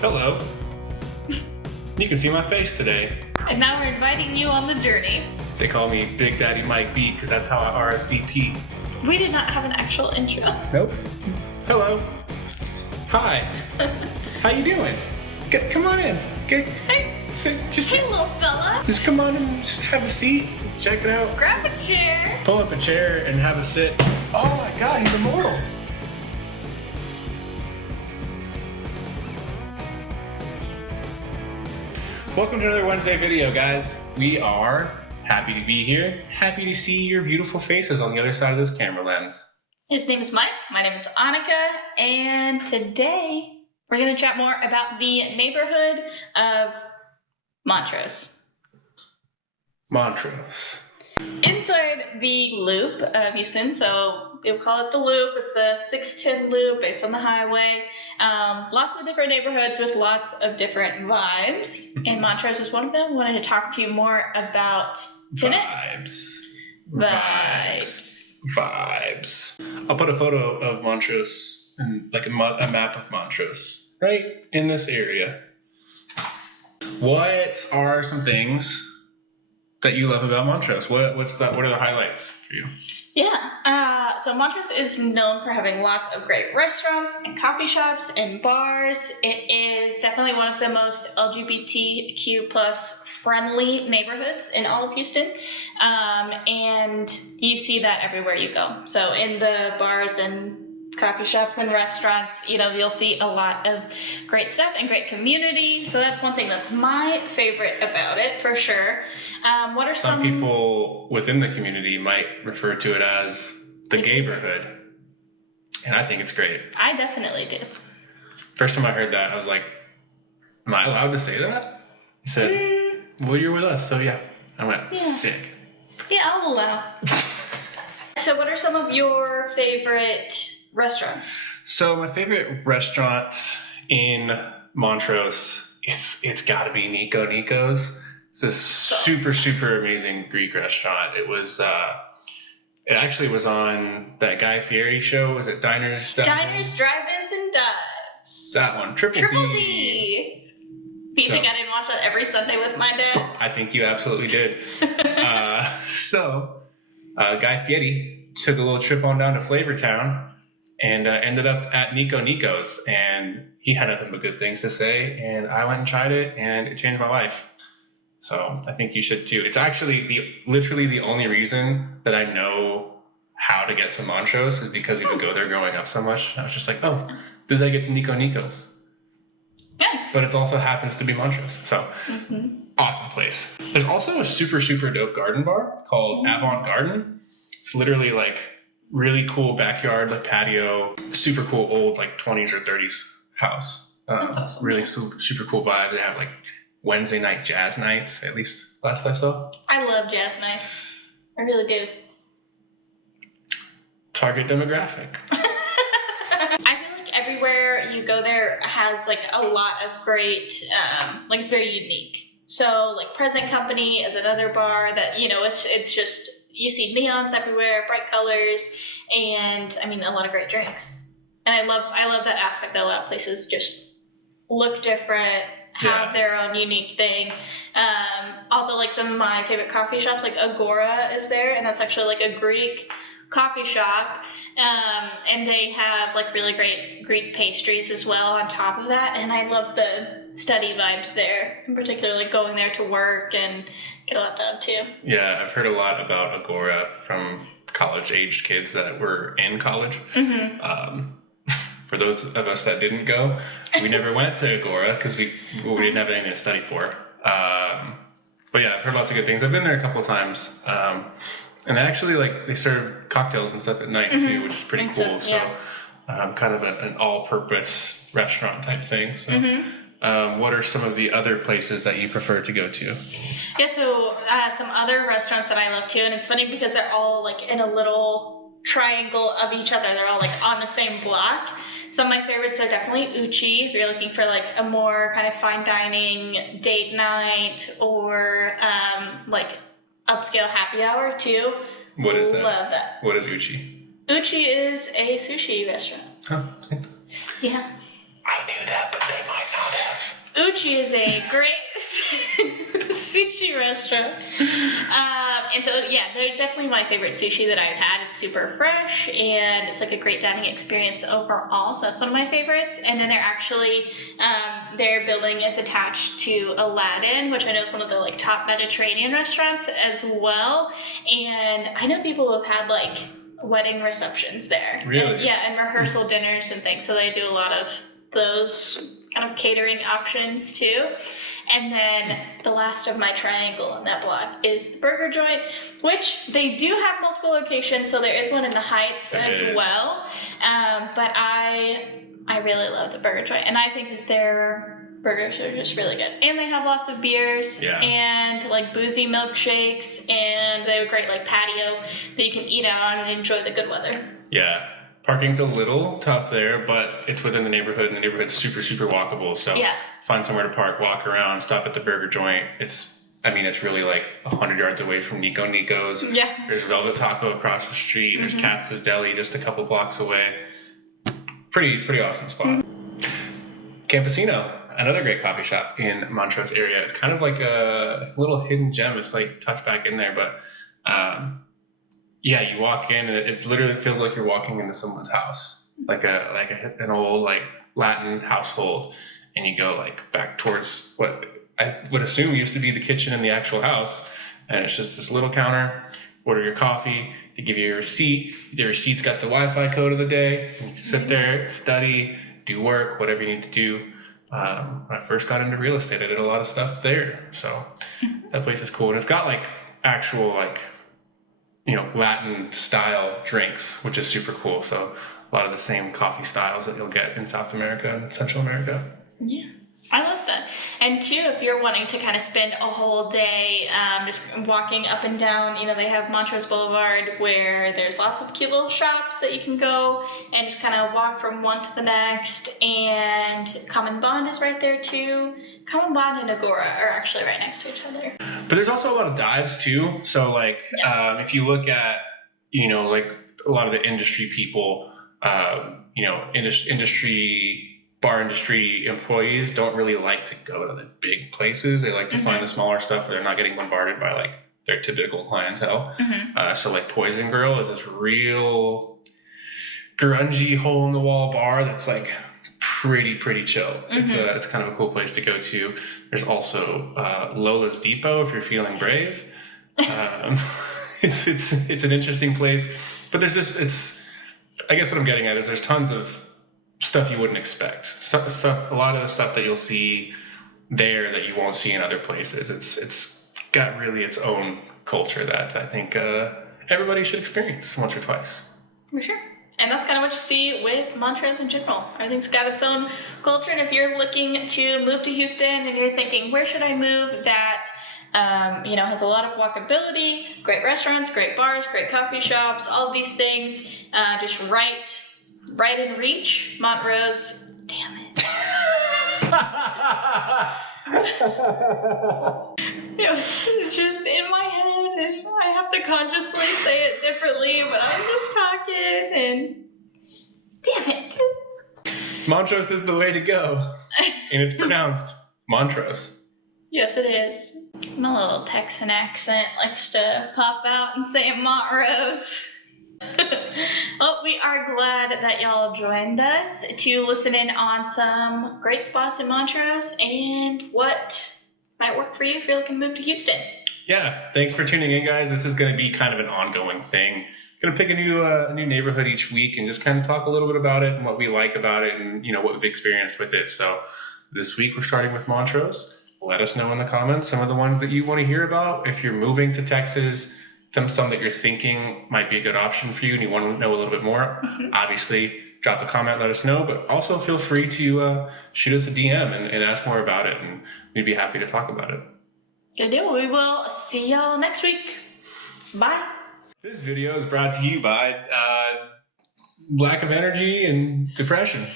Hello. You can see my face today. And now we're inviting you on the journey. They call me Big Daddy Mike B because that's how I RSVP. We did not have an actual intro. Nope. Hello. Hi. How you doing? Come on in. Hey, Just little fella. Just come on and just have a seat. Check it out. Grab a chair. Pull up a chair and have a sit. Oh my God, he's immortal. Welcome to another Wednesday video, guys. We are happy to be here. Happy to see your beautiful faces on the other side of this camera lens. His name is Mike. My name is Annika. And today we're going to chat more about the neighborhood of Montrose. Montrose. Inside the loop of Houston, so we'll call it the loop. It's the 610 loop based on the highway. Lots of different neighborhoods with lots of different vibes. And Montrose is one of them. Wanted to talk to you more about Vibes. I'll put a photo of Montrose and like a map of Montrose right in this area. What are some things that you love about Montrose? What are the highlights for you? Yeah, so Montrose is known for having lots of great restaurants and coffee shops and bars. It is definitely one of the most LGBTQ plus friendly neighborhoods in all of Houston. And you see that everywhere you go. So in the bars and coffee shops and restaurants, you'll see a lot of great stuff and great community. So that's one thing that's my favorite about it, for sure. What are some people within the community might refer to it as the gayborhood, and I think it's great. I definitely do. First time I heard that, I was like, am I allowed to say that? He said, well, you're with us, so yeah. I went, sick. Yeah, I'll allow. So what are some of your favorite restaurants? So my favorite restaurant in Montrose, it's got to be Nico Nico's. It's this super amazing Greek restaurant. It actually was on that Guy Fieri show. Was it Diners, Drive-Ins, and Dives? That one. Triple D. Do you think I didn't watch that every Sunday with my dad? I think you absolutely did. Guy Fieri took a little trip on down to Flavortown and ended up at Nico Nico's. And he had nothing but good things to say. And I went and tried it, and it changed my life. So I think you should too. It's actually literally the only reason that I know how to get to Montrose is because we would go there growing up so much. I was just like, oh, this is how I get to Nico Nico's. Nice. But it also happens to be Montrose. So awesome place. There's also a super dope garden bar called Avant Garden. It's literally like really cool backyard, like patio, super cool old like 20s or 30s house. That's awesome. Really super cool vibe. They have like Wednesday night jazz nights, at least last I saw. I love jazz nights. I really do. Target demographic. I feel like everywhere you go there has like a lot of great, it's very unique. So like Present Company is another bar that, it's just, you see neons everywhere, bright colors, and a lot of great drinks. And I love that aspect that a lot of places just look different, have their own unique thing. Also, like some of my favorite coffee shops, like Agora is there, and that's actually like a Greek coffee shop. And they have like really great Greek pastries as well on top of that. And I love the study vibes there, in particular, like going there to work and get a lot done too. Yeah, I've heard a lot about Agora from college-aged kids that were in college. For those of us that didn't go, we never went to Agora because we didn't have anything to study for. But yeah, I've heard lots of good things. I've been there a couple of times. And they actually they serve cocktails and stuff at night too, which is pretty cool. So kind of an all-purpose restaurant type thing. So what are some of the other places that you prefer to go to? Yeah, so some other restaurants that I love too, and it's funny because they're all like in a little triangle of each other. They're all like on the same block. Some of my favorites are definitely Uchi, if you're looking for like a more kind of fine dining date night or like upscale happy hour too. What is that? Love that. What is Uchi? Uchi is a sushi restaurant. Huh. Yeah. I knew that, but they might not have Uchi is a great sushi restaurant. And so, yeah, they're definitely my favorite sushi that I've had. It's super fresh, and it's like a great dining experience overall. So that's one of my favorites. And then they're actually, their building is attached to Aladdin, which I know is one of the like top Mediterranean restaurants as well. And I know people who have had like wedding receptions there. Really? And, yeah, and rehearsal dinners and things. So they do a lot of those kind of catering options too. And then the last of my triangle on that block is the burger joint, which they do have multiple locations. So there is one in the Heights as well. But I really love the burger joint, and I think that their burgers are just really good. And they have lots of beers and like boozy milkshakes, and they have a great like patio that you can eat out on and enjoy the good weather. Yeah. Parking's a little tough there, but it's within the neighborhood, and the neighborhood's super, super walkable. So find somewhere to park, walk around, stop at the burger joint. It's really like 100 yards away from Nico's. Yeah. There's Velvet Taco across the street. There's Katz's Deli just a couple blocks away. Pretty awesome spot. Campesino, another great coffee shop in Montrose area. It's kind of like a little hidden gem. It's like tucked back in there, but you walk in and it literally feels like you're walking into someone's house, like an old like Latin household, and you go like back towards what I would assume used to be the kitchen in the actual house, and it's just this little counter. Order your coffee, they give you your receipt. Your receipt's got the Wi-Fi code of the day. You can sit there, study, do work, whatever you need to do. When I first got into real estate, I did a lot of stuff there, so that place is cool, and it's got like actual like Latin style drinks, which is super cool. So a lot of the same coffee styles that you'll get in South America and Central America. Yeah, I love that. And too, if you're wanting to kind of spend a whole day just walking up and down, they have Montrose Boulevard where there's lots of cute little shops that you can go and just kind of walk from one to the next. And Common Bond is right there too. Common Bond and Agora are actually right next to each other. But there's also a lot of dives too. So like if you look at, like a lot of the industry people, bar industry employees don't really like to go to the big places. They like to find the smaller stuff where they're not getting bombarded by like their typical clientele. So like Poison Girl is this real grungy hole in the wall bar that's like pretty chill. It's kind of a cool place to go to. There's also Lola's Depot if you're feeling brave. It's an interesting place, but there's just I guess what I'm getting at is there's tons of stuff you wouldn't expect. A lot of the stuff that you'll see there that you won't see in other places. It's got really its own culture that I think everybody should experience once or twice. For sure. And that's kind of what you see with Montrose in general. Everything's got its own culture. And if you're looking to move to Houston and you're thinking, where should I move that, has a lot of walkability, great restaurants, great bars, great coffee shops, all of these things, just right in reach, Montrose. Damn it. It's just in my head, and I have to consciously say it differently, but I'm just talking, and damn it. Montrose is the way to go, and it's pronounced Montrose. Yes, it is. My little Texan accent likes to pop out and say Montrose. Well, we are glad that y'all joined us to listen in on some great spots in Montrose and what might work for you if you're looking to move to Houston. Yeah, thanks for tuning in, guys. This is going to be kind of an ongoing thing. Going to pick a new neighborhood each week and just kind of talk a little bit about it and what we like about it and what we've experienced with it. So this week we're starting with Montrose. Let us know in the comments some of the ones that you want to hear about. If you're moving to Texas, some that you're thinking might be a good option for you and you want to know a little bit more, obviously drop a comment, let us know, but also feel free to shoot us a DM and ask more about it, and we'd be happy to talk about it. Good deal. We will see y'all next week. Bye. This video is brought to you by lack of energy and depression.